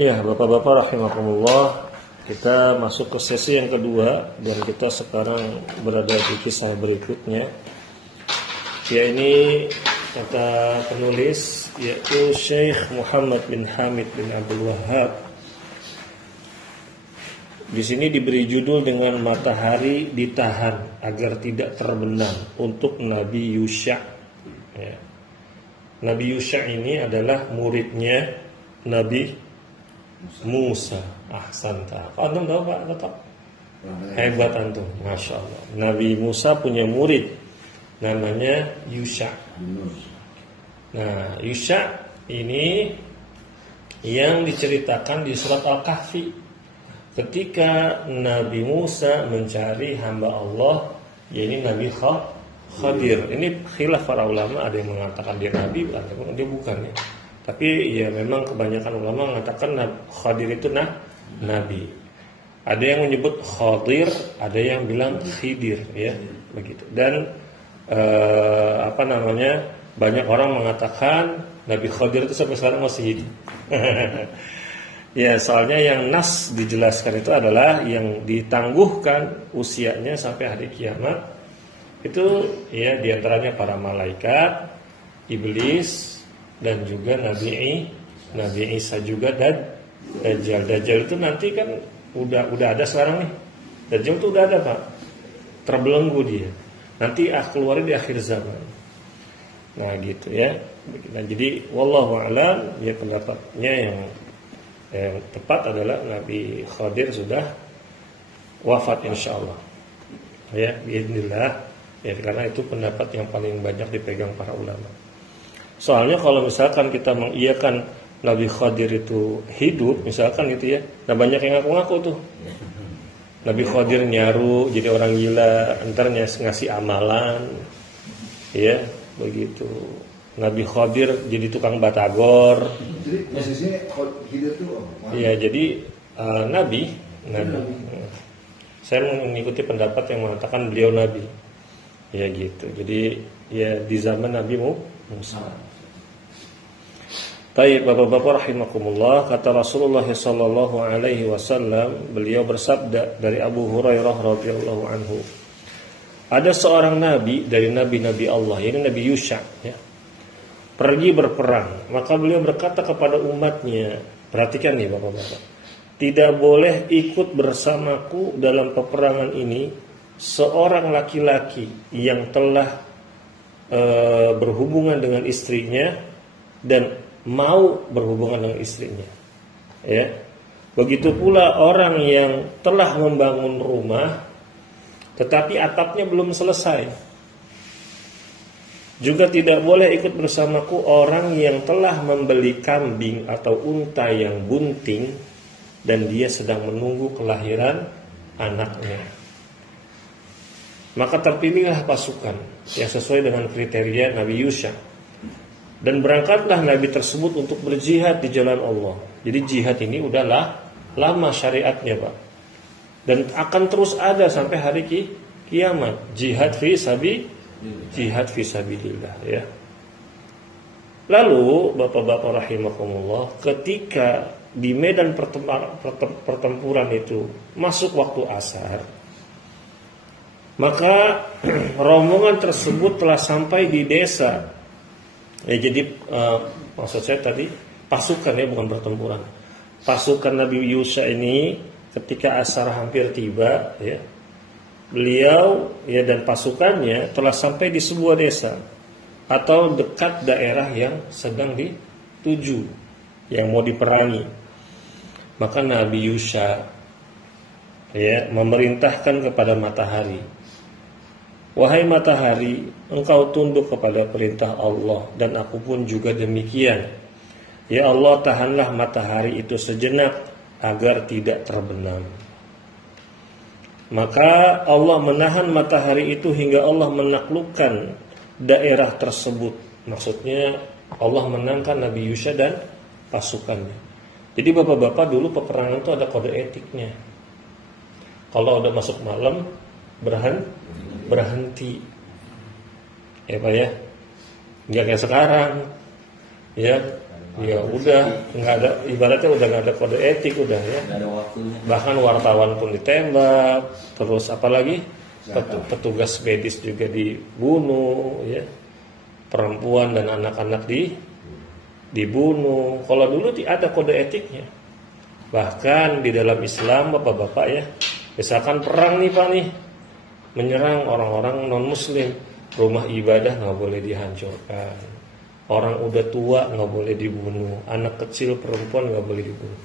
Ya, Bapak-bapak rahimakumullah, kita masuk ke sesi yang kedua dan kita sekarang berada di kisah berikutnya. Ya, ini kata penulis yaitu Syekh Muhammad bin Hamid bin Abdul Wahhab. Di sini diberi judul dengan matahari ditahan agar tidak terbenam untuk Nabi Yusha. Ya. Nabi Yusha ini adalah muridnya Nabi Musa. Ahsanta. Antum tahu Pak? Tetap hebat antum, masya Allah. Nabi Musa punya murid namanya Yusha. Nah, Yusha ini yang diceritakan di surat Al-Kahfi. Ketika Nabi Musa mencari hamba Allah, yaitu Nabi Khadir. Ini khilaf para ulama, ada yang mengatakan dia nabi, ada yang dia bukan ya. Tapi ya memang kebanyakan ulama mengatakan Khadir itu nabi. Ada yang menyebut Khadir, ada yang bilang Khidir ya, begitu. Dan banyak orang mengatakan Nabi Khadir itu sampai sekarang masih hidup. Ya, soalnya yang nas dijelaskan itu adalah yang ditangguhkan usianya sampai hari kiamat. Itu ya diantaranya para malaikat, iblis, dan juga Nabi Isa juga, dan Dajjal itu nanti kan udah ada sekarang nih. Dajjal itu udah ada Pak, terbelenggu dia. Nanti keluarnya di akhir zaman. Nah gitu ya. Nah, jadi wallahu a'lam, ya pendapatnya yang tepat adalah Nabi Khadir sudah wafat insyaallah. Ya, biidznillah. Ya, karena itu pendapat yang paling banyak dipegang para ulama. Soalnya kalau misalkan kita mengiyakan Nabi Khadir itu hidup, misalkan gitu ya, nah banyak yang ngaku-ngaku tuh. Nabi Khadir nyaru jadi orang gila, entar ngasih amalan, ya begitu. Nabi Khadir jadi tukang batagor. Jadi posisinya Khadir itu apa? Iya, jadi nabi. Saya mengikuti pendapat yang mengatakan beliau nabi. Ya gitu. Jadi ya di zaman Nabi Musa. Baik, Bapak-bapak rahimakumullah, kata Rasulullah sallallahu alaihi wasallam, beliau bersabda dari Abu Hurairah radhiyallahu anhu. Ada seorang nabi dari nabi-nabi Allah, yaitu Nabi Yusha ya. Pergi berperang, maka beliau berkata kepada umatnya, perhatikan nih Bapak-bapak, tidak boleh ikut bersamaku dalam peperangan ini seorang laki-laki yang telah berhubungan dengan istrinya dan mau berhubungan dengan istrinya. Ya. Begitu pula orang yang telah membangun rumah tetapi atapnya belum selesai. Juga tidak boleh ikut bersamaku orang yang telah membeli kambing atau unta yang bunting dan dia sedang menunggu kelahiran anaknya. Maka terpilihlah pasukan yang sesuai dengan kriteria Nabi Yusha. Dan berangkatlah Nabi tersebut untuk berjihad di jalan Allah. Jadi jihad ini udahlah lama syariatnya Pak. Dan akan terus ada sampai hari kiamat. Jihad fi sabilillah ya. Lalu Bapak-bapak rahimakumullah, ketika di medan pertempuran itu masuk waktu asar, maka rombongan tersebut telah sampai di desa. Ya, jadi maksud saya tadi pasukan ya, bukan pertempuran. Pasukan Nabi Yusha ini ketika asar hampir tiba, ya, beliau ya dan pasukannya telah sampai di sebuah desa atau dekat daerah yang sedang dituju, yang mau diperangi. Maka Nabi Yusha ya memerintahkan kepada matahari, wahai matahari, engkau tunduk kepada perintah Allah dan aku pun juga demikian. Ya Allah, tahanlah matahari itu sejenak agar tidak terbenam. Maka Allah menahan matahari itu hingga Allah menaklukkan daerah tersebut. Maksudnya Allah menangkan Nabi Yusha dan pasukannya. Jadi bapak-bapak, dulu peperangan itu ada kode etiknya. Kalau udah masuk malam berhenti. Ya Pak ya. Enggak kayak sekarang. Ya, Ya udah nggak ada, ibaratnya udah nggak ada kode etik udah ya. Nggak ada waktunya. Bahkan wartawan pun ditembak, terus apalagi petugas medis juga dibunuh ya. Perempuan dan anak-anak dibunuh. Kalau dulu ada kode etiknya. Bahkan di dalam Islam bapak-bapak ya, misalkan perang nih Pak nih, menyerang orang-orang non-muslim, rumah ibadah nggak boleh dihancurkan, orang udah tua nggak boleh dibunuh, anak kecil perempuan nggak boleh dibunuh,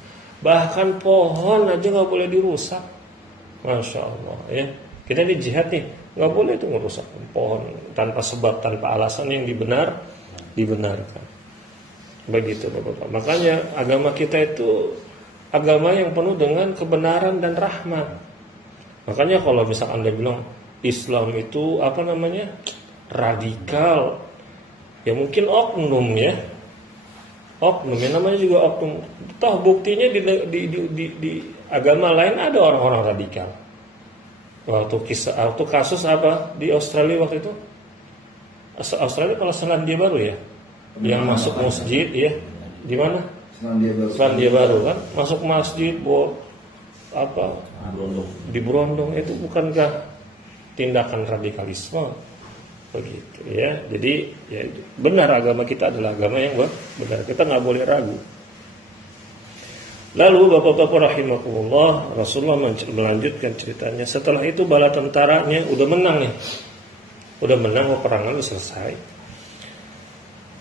bahkan pohon aja nggak boleh dirusak. Masya Allah ya, kita di jihad nih nggak boleh tuh ngerusak pohon tanpa sebab, tanpa alasan yang dibenarkan. Begitu bapak-bapak. Makanya agama kita itu agama yang penuh dengan kebenaran dan rahmat. Makanya kalau misalkan Anda bilang Islam itu apa namanya radikal, ya mungkin oknum ya, oknum ya, namanya juga oknum. Toh buktinya di agama lain ada orang-orang radikal. Waktu kasus apa di Australia waktu itu, Australia kalau Selandia Baru ya, yang masuk masjid ya, di mana? Selandia Baru kan, masuk masjid apa di Brondong, itu bukankah tindakan radikalisme begitu ya. Jadi ya benar, agama kita adalah agama yang benar, kita nggak boleh ragu. Lalu bapak-bapak rahimakumullah, Rasulullah melanjutkan ceritanya. Setelah itu bala tentaranya udah menang nih, udah menang, peperangan udah selesai.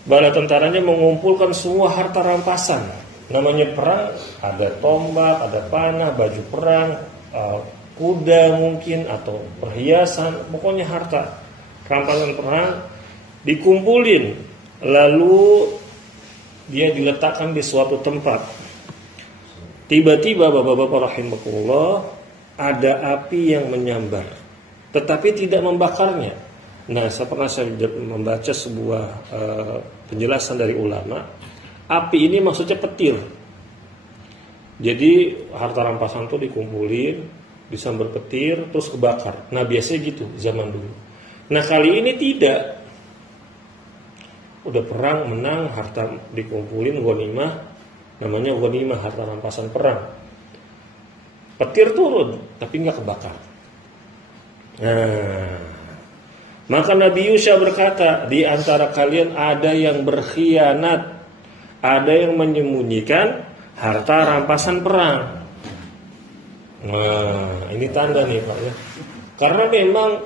Bala tentaranya mengumpulkan semua harta rampasan. Namanya perang, ada tombak, ada panah, baju perang, kuda mungkin, atau perhiasan, pokoknya harta rampasan perang dikumpulin, lalu dia diletakkan di suatu tempat. Tiba-tiba bapak-bapak rahimakumullah, ada api yang menyambar, tetapi tidak membakarnya. Nah, saya membaca sebuah penjelasan dari ulama. Api ini maksudnya petir. Jadi harta rampasan itu dikumpulin, disambar petir, terus kebakar. Nah biasanya gitu zaman dulu. Nah kali ini tidak. Udah perang, menang, harta dikumpulin, ghanimah. Namanya ghanimah, harta rampasan perang. Petir turun, tapi nggak kebakar. Nah, maka Nabi Yusha berkata, di antara kalian ada yang berkhianat, ada yang menyembunyikan harta rampasan perang. Nah, ini tanda nih Pak ya. Karena memang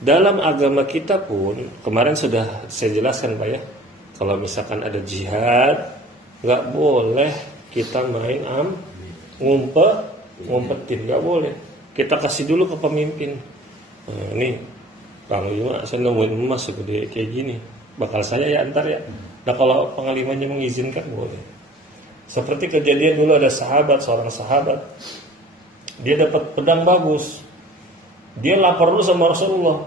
dalam agama kita pun, kemarin sudah saya jelaskan Pak ya, kalau misalkan ada jihad, nggak boleh kita main ngumpetin, nggak boleh. Kita kasih dulu ke pemimpin. Nah, ini Bang Yuma, saya nemuin emas segede kayak gini, bakal saya ya antar ya. Nah kalau pengalimannya mengizinkan boleh. Seperti kejadian dulu ada seorang sahabat, dia dapat pedang bagus, dia lapor dulu sama Rasulullah,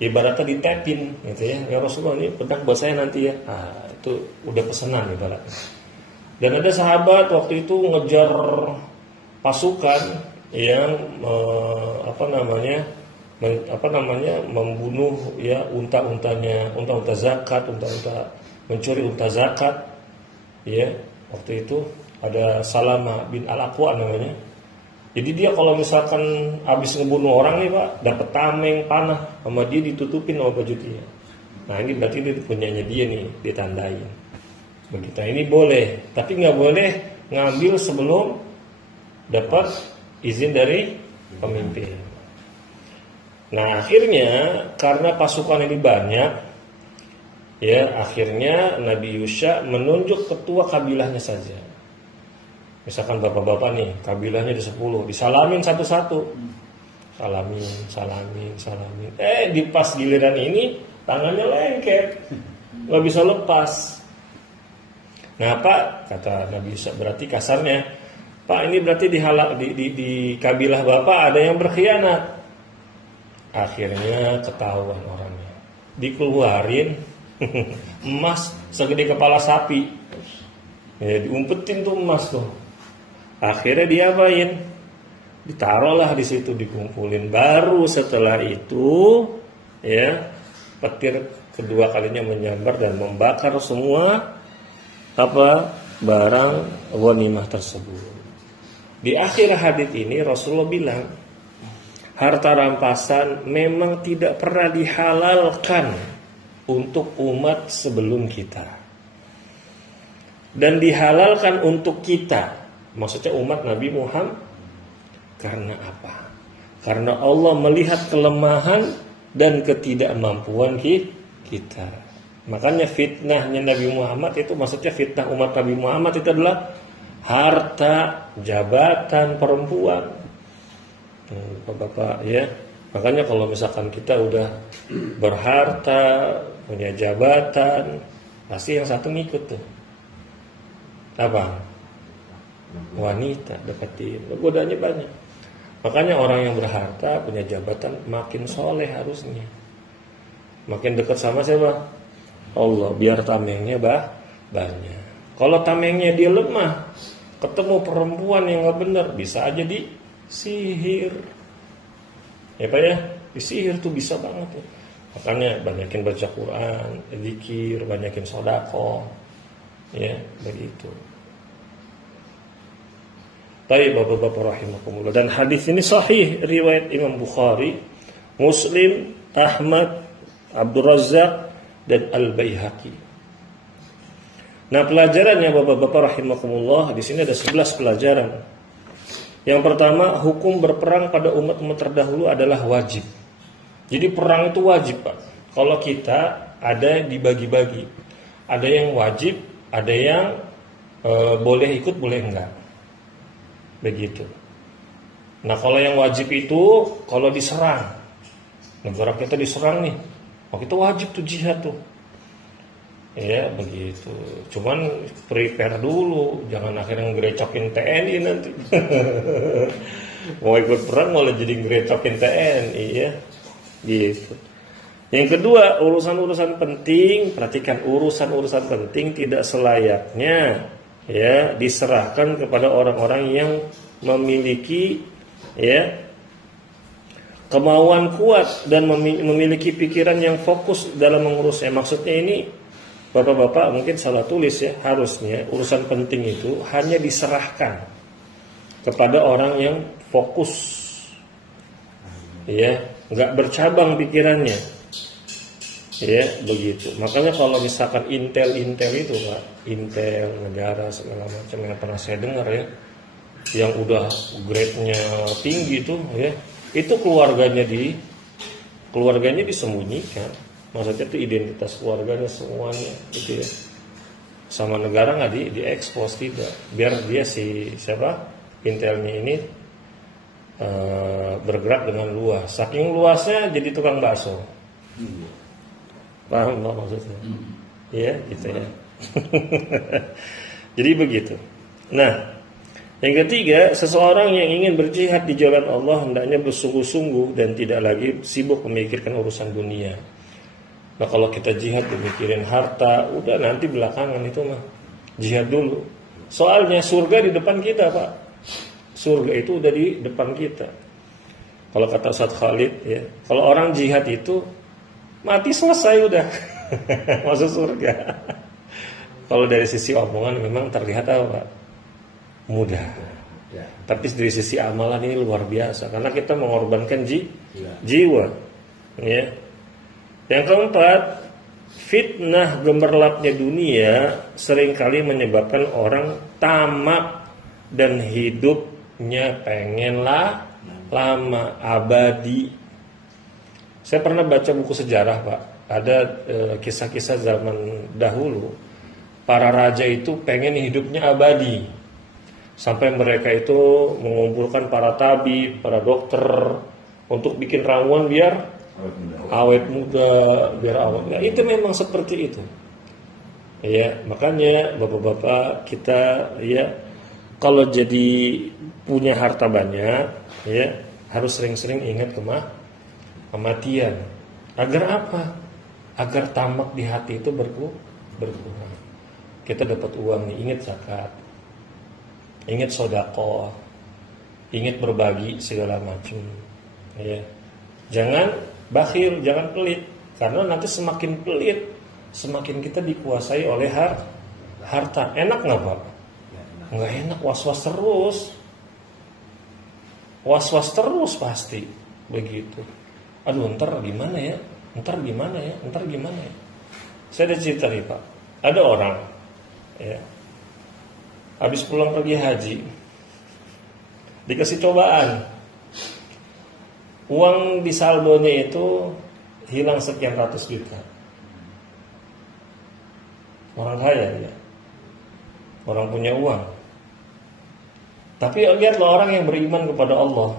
ibaratnya ditepin gitu ya Rasulullah, ini pedang buat saya nanti ya. Nah, itu udah pesanan ibaratnya. Dan ada sahabat waktu itu ngejar pasukan yang membunuh ya unta-unta zakat, mencuri unta zakat ya. Waktu itu ada Salama bin Al-Aqwa namanya. Jadi dia kalau misalkan habis ngebunuh orang nih Pak, dapat tameng, panah, sama dia ditutupin sama baju dia. Nah ini berarti dia punyanya dia nih, ditandain. Begitu, ini boleh, tapi nggak boleh ngambil sebelum dapat izin dari pemimpin. Nah akhirnya karena pasukan ini banyak, ya akhirnya Nabi Yusha menunjuk ketua kabilahnya saja. Misalkan bapak-bapak nih, kabilahnya ada 10, disalamin satu-satu, salamin. Di pas giliran ini tangannya lengket, nggak bisa lepas. Nah Pak, kata Nabi Yusha, berarti kasarnya, Pak ini berarti di kabilah bapak ada yang berkhianat. Akhirnya ketahuan orangnya, dikeluarin emas segede kepala sapi, ya diumpetin tuh emas tuh. Akhirnya diapain? Ditaruhlah di situ, dikumpulin. Baru setelah itu, ya petir kedua kalinya menyambar dan membakar semua barang ghanimah tersebut. Di akhir hadits ini Rasulullah bilang, harta rampasan memang tidak pernah dihalalkan untuk umat sebelum kita, dan dihalalkan untuk kita, maksudnya umat Nabi Muhammad. Karena apa? Karena Allah melihat kelemahan dan ketidakmampuan kita. Makanya fitnahnya Nabi Muhammad itu, maksudnya fitnah umat Nabi Muhammad itu adalah harta, jabatan, perempuan. Bapak-bapak ya. Makanya kalau misalkan kita udah berharta, punya jabatan, pasti yang satu ngikut tuh. Apa? Wanita, dapetin. Godaannya banyak. Makanya orang yang berharta, punya jabatan, makin soleh harusnya. Makin dekat sama siapa? Allah, biar tamengnya banyak. Kalau tamengnya dia lemah, ketemu perempuan yang gak benar, bisa aja disihir. Ya Pak ya, disihir tuh bisa banget ya. Makanya banyakin baca Quran, zikir, banyakin sedekah. Ya, begitu. Baik Bapak-bapak rahimakumullah. Dan hadis ini sahih riwayat Imam Bukhari, Muslim, Ahmad, Abdul Razzaq dan Al-Baihaqi. Nah, pelajarannya Bapak-bapak rahimakumullah, di sini ada 11 pelajaran. Yang pertama, hukum berperang pada umat-umat terdahulu adalah wajib. Jadi perang itu wajib, Pak. Kalau kita ada dibagi-bagi. Ada yang wajib, ada yang boleh ikut, boleh enggak. Begitu. Nah, kalau yang wajib itu kalau diserang, negara kita diserang nih, kita wajib tuh jihad tuh. Ya begitu. Cuman prepare dulu, jangan akhirnya ngerecokin TNI nanti. Mau ikut perang malah jadi ngerecokin TNI ya. Gitu. Yang kedua, urusan-urusan penting, perhatikan, urusan-urusan penting tidak selayaknya ya diserahkan kepada orang-orang yang memiliki ya kemauan kuat dan memiliki pikiran yang fokus dalam mengurusnya. Maksudnya ini Bapak-bapak mungkin salah tulis ya, harusnya urusan penting itu hanya diserahkan kepada orang yang fokus, ya, nggak bercabang pikirannya, ya begitu. Makanya kalau misalkan intel itu Pak, intel negara segala macam yang pernah saya dengar ya, yang udah grade-nya tinggi tuh ya, itu keluarganya disembunyikan. Maksudnya itu identitas keluarganya semuanya gitu ya. Sama negara nggak diekspos tidak. Biar dia siapa intelnya ini bergerak dengan luas. Saking luasnya jadi tukang bakso. Paham nggak maksudnya? Iya gitu ya. Jadi begitu. Nah, yang ketiga, seseorang yang ingin berjihad di jalan Allah hendaknya bersungguh-sungguh dan tidak lagi sibuk memikirkan urusan dunia. Nah kalau kita jihad mikirin harta, udah nanti belakangan itu mah. Jihad dulu. Soalnya surga di depan kita Pak. Surga itu udah di depan kita. Kalau kata Ustaz Khalid ya, kalau orang jihad itu mati selesai udah. Masuk surga. Kalau dari sisi omongan memang terlihat apa Pak? Mudah. Tapi dari sisi amalan ini luar biasa. Karena kita mengorbankan jiwa. Ya. Yang keempat, fitnah gemerlapnya dunia seringkali menyebabkan orang tamak dan hidupnya pengenlah lama, abadi. Saya pernah baca buku sejarah Pak, ada kisah-kisah zaman dahulu. Para raja itu pengen hidupnya abadi, sampai mereka itu mengumpulkan para tabib, para dokter untuk bikin ramuan biar awet muda, biar awet. Ya, itu memang seperti itu. Ya, makanya bapak-bapak kita ya kalau jadi punya harta banyak, ya harus sering-sering ingat kematian. Agar apa? Agar tamak di hati itu berkurang. Kita dapat uang nih, ingat zakat, ingat sedekah, ingat berbagi segala macam. Ya, jangan bakhil, jangan pelit. Karena nanti semakin pelit, semakin kita dikuasai oleh harta. Enak nggak Pak? Nggak enak, was-was terus. Was-was terus pasti begitu. Aduh, ntar gimana ya? Ntar gimana ya? Ntar gimana ya? Saya ada cerita nih Pak. Ada orang, ya, habis pulang pergi haji, dikasih cobaan. Uang di saldonya itu hilang sekian ratus juta. Orang kaya ya, orang punya uang. Tapi lihatlah orang yang beriman kepada Allah.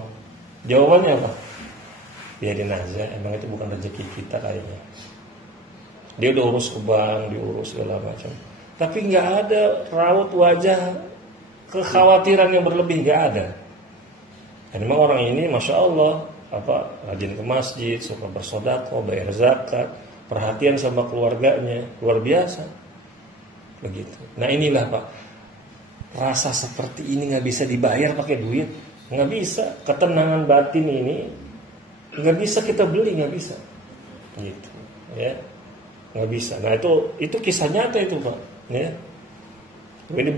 Jawabannya apa? Biarin aja, emang itu bukan rezeki kita kayaknya. Dia udah urus ke bank, diurus segala macam. Tapi nggak ada raut wajah kekhawatiran yang berlebih, nggak ada. Dan memang orang ini, masya Allah, rajin ke masjid, suka bersedekah, bayar zakat, perhatian sama keluarganya, luar biasa. Begitu. Nah inilah Pak, rasa seperti ini nggak bisa dibayar pakai duit, nggak bisa. Ketenangan batin ini nggak bisa kita beli, nggak bisa. Gitu, ya, nggak bisa. Nah itu kisah nyata itu Pak, ya. Ini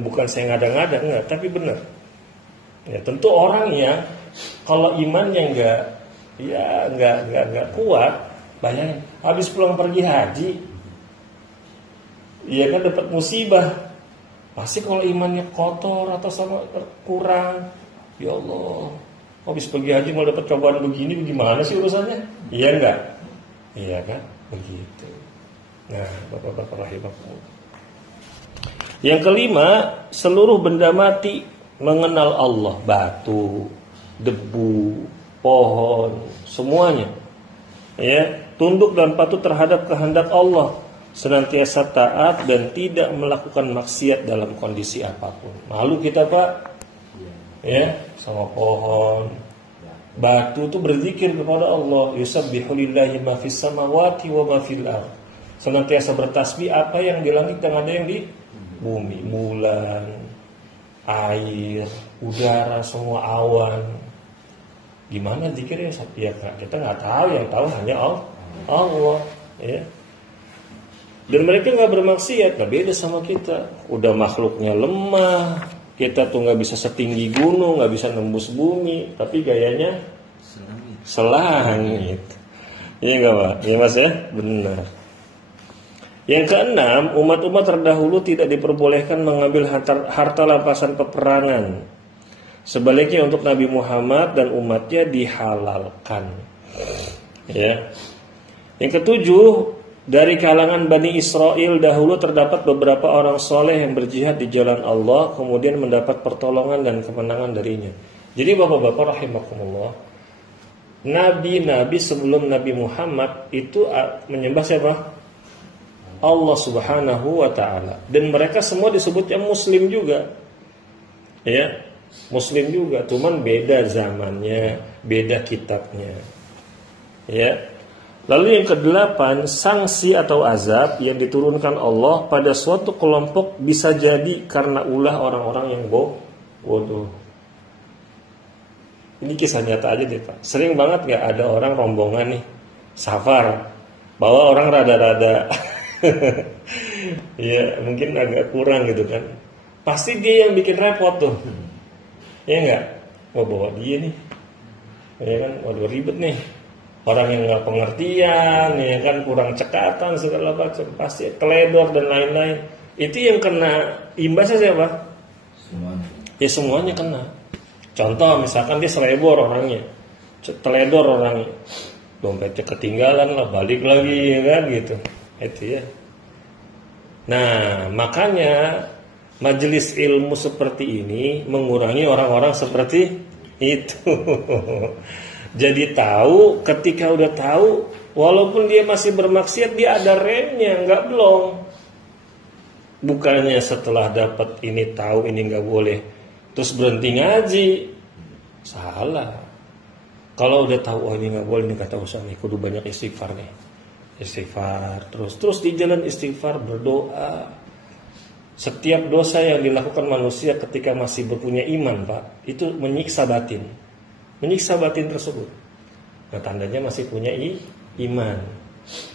bukan saya ngada-ngada, enggak, tapi benar. Ya tentu orangnya kalau imannya nggak kuat, bayangin habis pulang pergi haji, ya kan dapat musibah. Pasti kalau imannya kotor atau sama kurang, ya Allah, habis pergi haji mau dapat cobaan begini, gimana sih urusannya? Iya enggak? Iya kan? Begitu. Nah, Bapak-bapak rahimahullah. Yang kelima, seluruh benda mati mengenal Allah, batu, debu, pohon, semuanya. Ya, tunduk dan patuh terhadap kehendak Allah, senantiasa taat dan tidak melakukan maksiat dalam kondisi apapun. Malu kita Pak, ya, sama pohon, batu itu berzikir kepada Allah. Yusabbihu lillahi ma fis samawati wa ma fil ardh. Senantiasa bertasbih apa yang di langit dan ada yang di bumi, bulan, air, udara, semua awan. Gimana zikirnya? Ya kita nggak tahu, yang tahu hanya Allah, ya. Dan mereka nggak bermaksiat, nggak beda sama kita. Udah makhluknya lemah, kita tuh nggak bisa setinggi gunung, nggak bisa nembus bumi, tapi gayanya selangit. Iya nggak Pak? Iya Mas ya, benar. Yang keenam, umat-umat terdahulu tidak diperbolehkan mengambil harta rampasan peperangan. Sebaliknya untuk Nabi Muhammad dan umatnya dihalalkan. Ya. Yang ketujuh, dari kalangan Bani Israel dahulu terdapat beberapa orang soleh yang berjihad di jalan Allah, kemudian mendapat pertolongan dan kemenangan darinya. Jadi bapak-bapak rahimakumullah, nabi-nabi sebelum Nabi Muhammad itu menyembah siapa? Allah Subhanahu wa ta'ala. Dan mereka semua disebutnya muslim juga. Ya, muslim juga, cuman beda zamannya, beda kitabnya. Ya. Lalu yang kedelapan, sanksi atau azab yang diturunkan Allah pada suatu kelompok bisa jadi karena ulah orang-orang yang bodoh. Ini kisah nyata aja deh Pak. Sering banget gak ada orang rombongan nih safar, bawa orang rada-rada ya mungkin agak kurang gitu kan. Pasti dia yang bikin repot tuh. Ya enggak? Bawa dia nih. Ya kan, waduh ribet nih. Orang yang nggak pengertian, ya kan, kurang cekatan segala macam, pasti teledor dan lain-lain. Itu yang kena imbasnya siapa? Semuanya. Ya semuanya kena. Contoh misalkan dia selebor orangnya, teledor orangnya, dompetnya ketinggalan lah, balik lagi ya kan gitu. Itu ya. Nah makanya majelis ilmu seperti ini mengurangi orang-orang seperti itu. Jadi tahu, ketika udah tahu, walaupun dia masih bermaksiat, dia ada remnya, nggak belum. Bukannya setelah dapat ini tahu ini nggak boleh, terus berhenti ngaji, salah. Kalau udah tahu oh ini nggak boleh, ini kata usah nih, kudu banyak istighfar nih, istighfar terus di jalan istighfar, berdoa. Setiap dosa yang dilakukan manusia ketika masih berpunya iman Pak, itu menyiksa batin tersebut. Nah tandanya masih punya iman.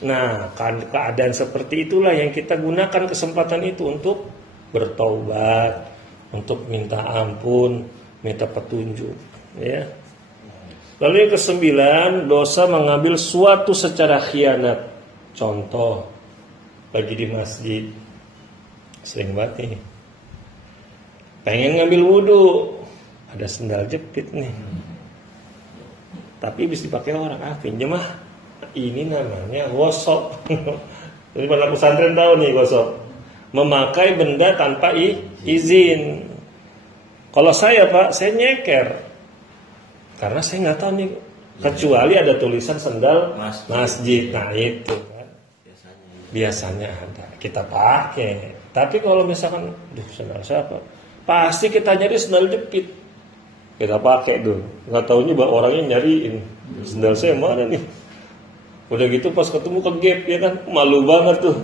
Nah, keadaan seperti itulah yang kita gunakan kesempatan itu untuk bertaubat, untuk minta ampun, minta petunjuk, ya. Lalu yang kesembilan, dosa mengambil suatu secara khianat. Contoh, lagi di masjid, sering banget nih, pengen ngambil wudhu, ada sendal jepit nih, tapi bisa dipakai orang, pinjam ah. Ini namanya gosok. Jadi pada pesantren tahu nih gosok, memakai benda tanpa izin. Kalau saya Pak, saya nyeker, karena saya nggak tahu nih, kecuali ada tulisan sendal masjid. Nah itu kan biasanya ada, kita pakai. Tapi kalau misalkan, sendal siapa? Pasti kita nyari sendal jepit, kita pakai dulu. Nggak taunya bahwa orangnya nyariin sendal saya mana nih. Udah gitu pas ketemu ke gap, ya kan, malu banget tuh.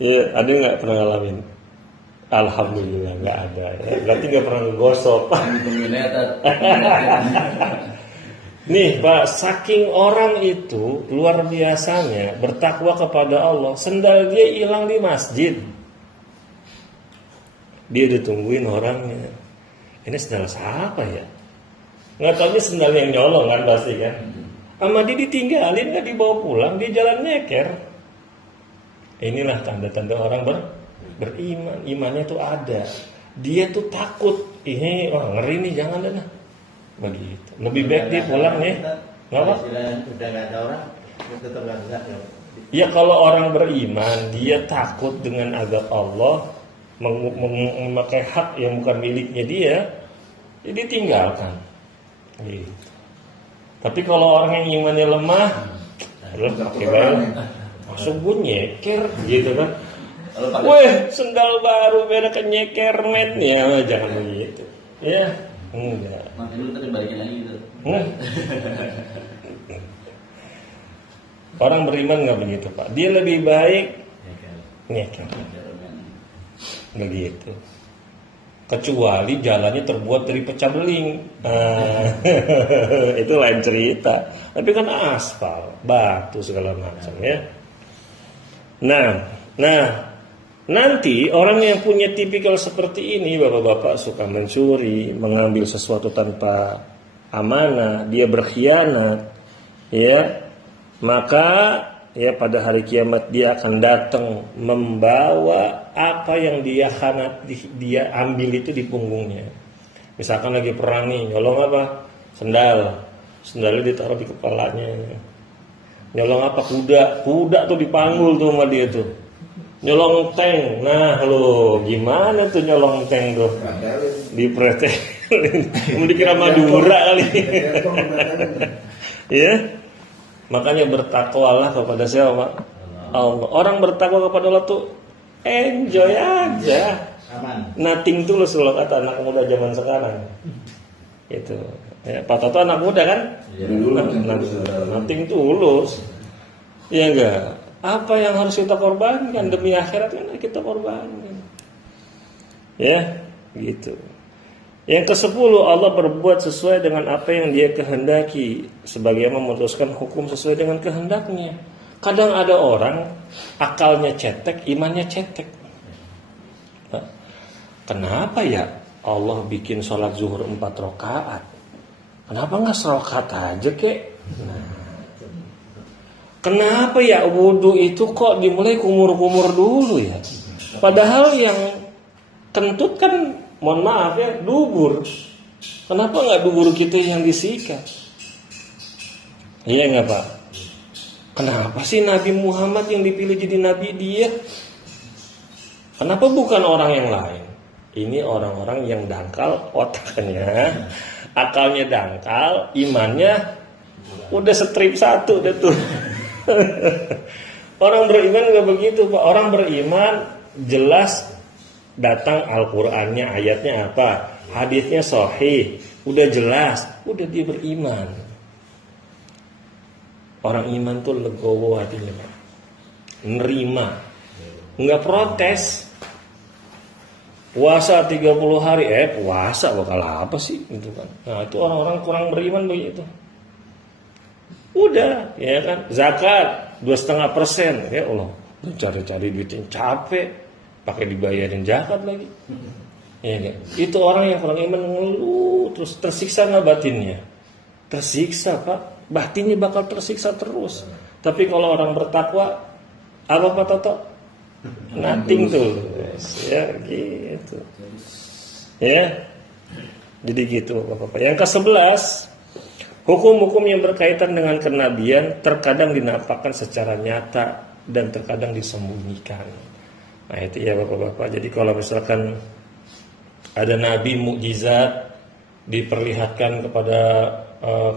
Ya, ada nggak pernah ngalamin? Alhamdulillah nggak ada. Ya. Berarti nggak pernah ngegosok. Nih Pak, saking orang itu luar biasanya bertakwa kepada Allah, sendal dia hilang di masjid. Dia ditungguin orangnya. Ini sendal siapa ya? Nggak tahunya sendal yang nyolong kan pasti kan. Sama dia ditinggalin, nggak dibawa pulang, dia jalan nyeker. Inilah tanda-tanda orang beriman. Imannya tuh ada. Dia tuh takut. Ini ngeri nih, jangan deh. Begitu. Lebih baik dia pulang nih. Nggak apa? Udah nggak ada orang, tetap nggak. Ya kalau orang beriman, dia takut dengan azab Allah, memakai hak yang bukan miliknya dia, jadi tinggalkan. Gitu. Tapi kalau orang yang imannya lemah, pakai banget, langsung gue nyeker, gitu kan. Weh, sendal baru beda ke nyeker men, ya jangan begitu, ya enggak. Makin dulu tadi balikin lagi gitu. Orang beriman nggak begitu Pak, dia lebih baik nyeker, begitu. Kecuali jalannya terbuat dari pecah beling, itu lain cerita. Tapi kan aspal, batu segala macam ya. Nah, nanti orang yang punya tipikal seperti ini, bapak-bapak, suka mencuri, mengambil sesuatu tanpa amanah, dia berkhianat, ya, maka ya pada hari kiamat dia akan datang membawa apa yang dia dia ambil itu di punggungnya. Misalkan lagi perang nih, nyolong apa? Sendalnya ditaruh di kepalanya. Nyolong apa? Kuda tuh dipanggul tuh sama dia tuh. Nyolong tank, nah lo gimana tuh nyolong tank tuh? Dipretelin, mau dikira Madura kali. Ya. Makanya bertakwalah kepada siapa? Allah. Orang bertakwa kepada Allah tuh enjoy aja. Aman. Nothing tulus kalau kata anak muda zaman sekarang. Itu. Ya, Pak Toto anak muda kan? Nothing tulus. Iya enggak? Apa yang harus kita korbankan demi akhirat kan kita korbankan. Ya, gitu. Yang ke-10, Allah berbuat sesuai dengan apa yang dia kehendaki, sebagaimana memutuskan hukum sesuai dengan kehendaknya. Kadang ada orang akalnya cetek, imannya cetek. Nah, kenapa ya Allah bikin sholat zuhur 4 rakaat? Kenapa nggak serakaat aja kek? Nah, kenapa ya wudhu itu kok dimulai kumur-kumur dulu ya? Padahal yang kentut kan, mohon maaf ya, dubur. Kenapa nggak dubur kita yang disikat? Iya nggak Pak? Kenapa sih Nabi Muhammad yang dipilih jadi Nabi dia? Kenapa bukan orang yang lain? Ini orang-orang yang dangkal otaknya, akalnya dangkal, imannya udah strip satu deh tuh. Orang beriman nggak begitu Pak. Orang beriman jelas datang Al-Qur'annya, ayatnya apa, hadisnya sahih, udah jelas, udah dia beriman. Orang iman tuh legowo hatinya Pak, nerima, nggak protes. Puasa 30 hari, puasa bakal apa sih gitu kan. Nah itu orang-orang kurang beriman begitu. Udah ya kan, zakat 2,5%. Ya Allah, cari-cari duit yang capek, pakai dibayarin zakat lagi. Ya, kan? Itu orang yang kurang iman ngeluh terus, tersiksa nggak batinnya? Tersiksa Pak, batinnya bakal tersiksa terus. Tapi kalau orang bertakwa, apa Pak Toto? Nothing tuh, ya gitu. Ya, jadi gitu Bapak-Bapak. Yang ke-11, hukum-hukum yang berkaitan dengan kenabian terkadang dinampakkan secara nyata dan terkadang disembunyikan. Nah itu ya Bapak-Bapak. Jadi kalau misalkan ada nabi mukjizat diperlihatkan kepada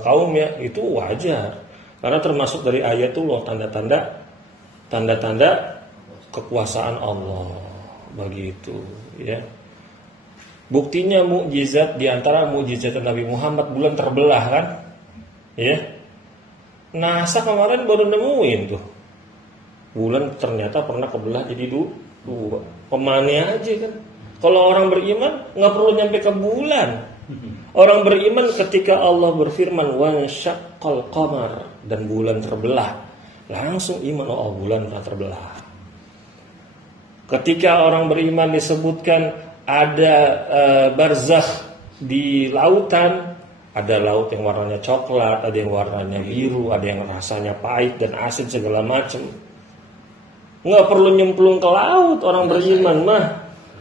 kaum ya, itu wajar. Karena termasuk dari ayatullah, tanda-tanda kekuasaan Allah, begitu ya. Buktinya mukjizat, diantara mukjizat Nabi Muhammad bulan terbelah kan, ya. NASA kemarin baru nemuin tuh, bulan ternyata pernah kebelah jadi dua. Kemana aja kan? Kalau orang beriman nggak perlu nyampe ke bulan. Orang beriman ketika Allah berfirman wansyaqqal qamar dan bulan terbelah, langsung iman, oh bulan telah terbelah. Ketika orang beriman disebutkan ada barzakh di lautan, ada laut yang warnanya coklat, ada yang warnanya biru, ada yang rasanya pahit dan asin segala macam. Nggak perlu nyemplung ke laut orang beriman mah.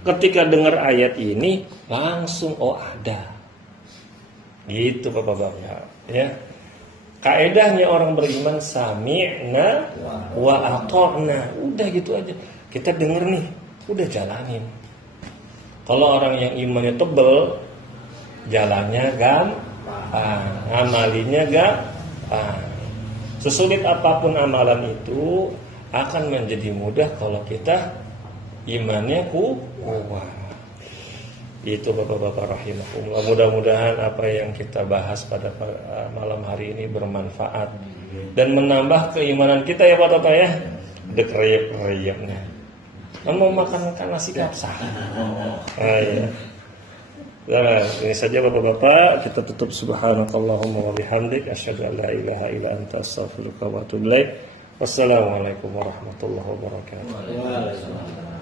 Ketika dengar ayat ini langsung oh ada. Gitu Bapak-Bapak ya. Kaedahnya orang beriman sami'na wa ata'na. Udah gitu aja. Kita denger nih, udah jalanin. Kalau orang yang imannya tebel, jalannya gampang, amalinya gampang. Sesulit apapun amalan itu akan menjadi mudah kalau kita imannya kuat. Itu Bapak-Bapak rahimakumullah. Mudah-mudahan apa yang kita bahas pada malam hari ini bermanfaat dan menambah keimanan kita ya Bapak-Bapak ya. Dekreyep-reyepnya. Mau makan nasi kapsa. Ya. Nah, ini saja Bapak-Bapak, kita tutup subhanakallahumma wa bihamdik asyhadu an la ilaha illa anta astaghfiruka wa atubu ilaik. Wassalamualaikum warahmatullahi wabarakatuh.